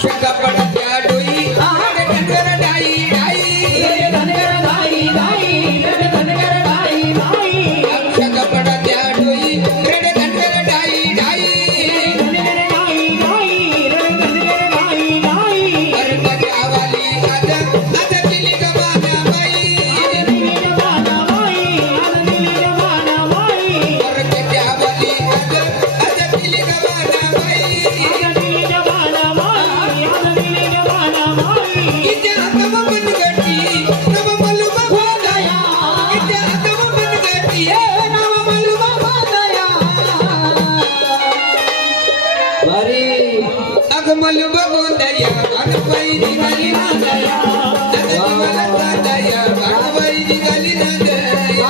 Shut up, अरे अगमल बघून दया अगपाई दिवाळी